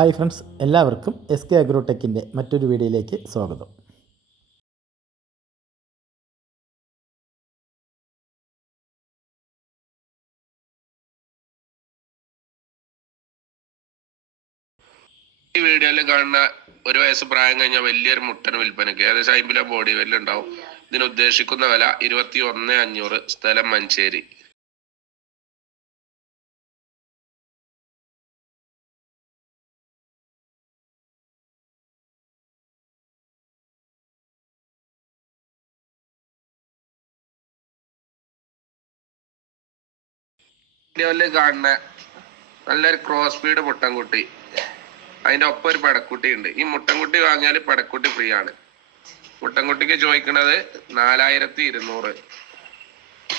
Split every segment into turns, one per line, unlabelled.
Hi friends എല്ലാവർക്കും S K അഗ്രോടെക്കിന്റെ മറ്റൊരു വീഡിയോയിലേക്ക് സ്വാഗതം.
ഈ വീഡിയോയിൽ കാണുന്ന ഒരു വയസ്സ് പ്രായം കഴിഞ്ഞ വലിയൊരു മുട്ടൻ വിൽപ്പനയ്ക്ക് ഏകദേശം അമ്പല ബോഡി വെല്ലുണ്ടാവും ഇതിന് ഉദ്ദേശിക്കുന്ന വില ഇരുപത്തി ഒന്ന് അഞ്ഞൂറ് സ്ഥലം മഞ്ചേരി. വീഡിയോയിൽ കാണുന്ന നല്ലൊരു ക്രോസ് ഫീഡ് മുട്ടൻകുട്ടി. അതിന്റെ ഒപ്പം ഒരു പടക്കുട്ടി ഉണ്ട് ഈ മുട്ടൻകുട്ടി വാങ്ങിയാൽ പടക്കുട്ടി ഫ്രീ ആണ്. മുട്ടൻകുട്ടിക്ക് ചോദിക്കുന്നത് നാലായിരത്തി ഇരുന്നൂറ്.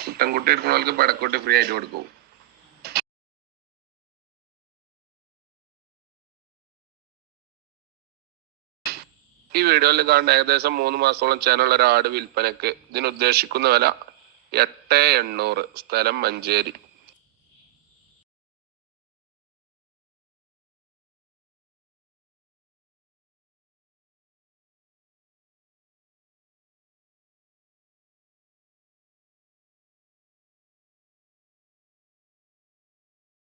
മുട്ടൻകുട്ടി എടുക്കുന്നവർക്ക് പടക്കുട്ടി ഫ്രീ ആയിട്ട് കൊടുക്കും. ഈ വീഡിയോയിൽ കാണുന്ന ഏകദേശം മൂന്ന് മാസത്തോളം ചേനുള്ള ഒരു ആട് വിൽപ്പനക്ക് ഇതിന് ഉദ്ദേശിക്കുന്ന വില എട്ട് എണ്ണൂറ്. സ്ഥലം മഞ്ചേരി.